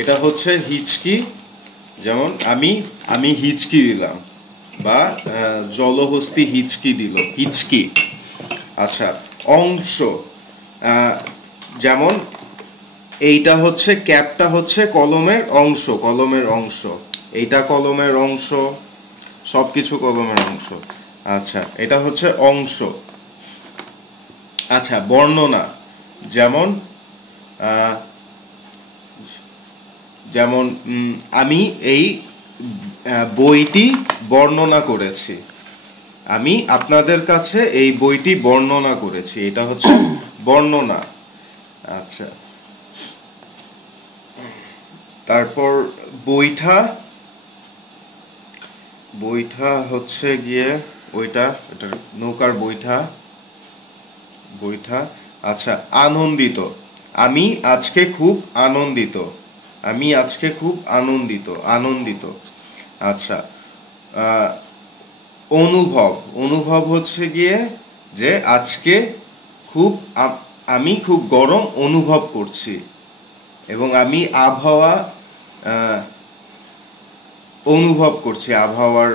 এটা হচ্ছে হিচকি, যেমন আমি হিচকি দিলাম, বা জলহস্তি হিচকি দিল, হিচকি। আচ্ছা, অংশ, যেমন এইটা হচ্ছে ক্যাপটা হচ্ছে কলমের অংশ, কলমের অংশ, এইটা কলমের অংশ, সবকিছু কলমের অংশ। আচ্ছা, এটা হচ্ছে অংশ। আচ্ছা, বর্ণনা, যেমন যেমন আমি এই বইটি বর্ণনা করেছি, আমি আপনাদের কাছে এই বইটি বর্ণনা করেছি, এটা হচ্ছে বর্ণনা। আচ্ছা, তারপর বৈঠা, বৈঠা হচ্ছে গিয়ে ওইটা, এটা নৌকার বৈঠা, বৈঠা। আচ্ছা, আনন্দিত, আমি আজকে খুব আনন্দিত, আমি আজকে খুব আনন্দিত, আনন্দিত। আচ্ছা, অনুভব, অনুভব হচ্ছে গিয়ে যে আজকে খুব আমি খুব গরম অনুভব করছি, এবং আমি আবহাওয়া অনুভব করছি, আবহাওয়ার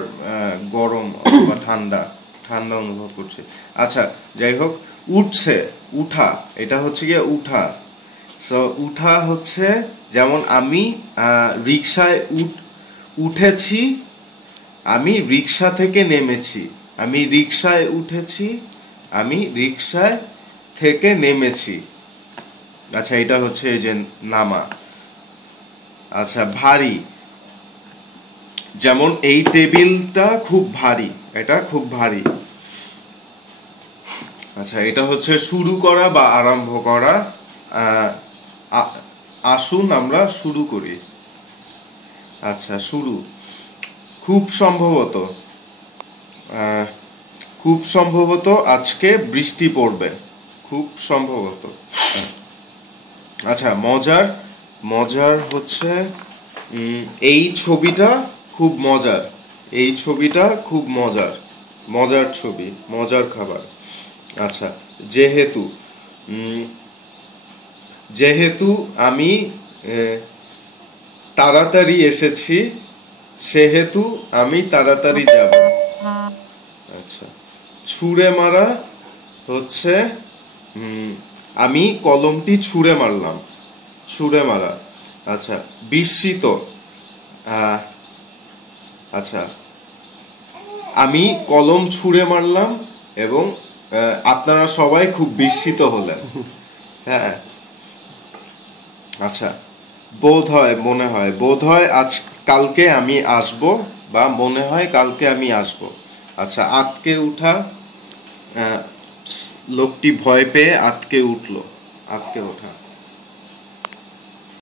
গরম বা ঠান্ডা, ঠান্ডা অনুভব করছি। আচ্ছা, যাই হোক, উঠছে, উঠা, এটা হচ্ছে গিয়ে উঠা। সো উঠা হচ্ছে যেমন আমি রিক্সায় উঠেছি, আমি রিক্সা থেকে নেমেছি, আমি রিক্সায় উঠেছি, আমি রিক্সায় থেকে নেমেছি। আচ্ছা, এটা হচ্ছে এই যে নামা। আচ্ছা, ভারী, যেমন এই টেবিলটা খুব ভারী, এটা খুব ভারী। আচ্ছা, এটা হচ্ছে শুরু করা বা আরম্ভ করা, আসুন আমরা শুরু করি। আচ্ছা, শুরু, খুব সম্ভবত, খুব সম্ভবত আজকে বৃষ্টি পড়বে, খুব সম্ভবত। আচ্ছা, মজার, মজার হচ্ছে এই ছবিটা খুব মজার, এই ছবিটা খুব মজার, মজার ছবি, মজার খাবার। আচ্ছা, যেহেতু, যেহেতু আমি তাড়াতাড়ি এসেছি, সেহেতু আমি তাড়াতাড়ি যাব। আচ্ছা, ছুঁড়ে মারা হচ্ছে আমি কলমটি ছুঁড়ে মারলাম, ছুঁড়ে মারা। আচ্ছা, বিস্মিত, আচ্ছা, আমি কলম ছুঁড়ে মারলাম এবং আপনারা সবাই খুব বিস্মিত হলেন। হ্যাঁ। আচ্ছা, বোধ হয়, মনে হয়, বোধ হয় আজ কালকে আমি আসব, বা মনে হয় কালকে আমি আসব। আচ্ছা, আটকে উঠা, লোকটি ভয় পেয়ে আটকে উঠলো, আটকে ওঠা।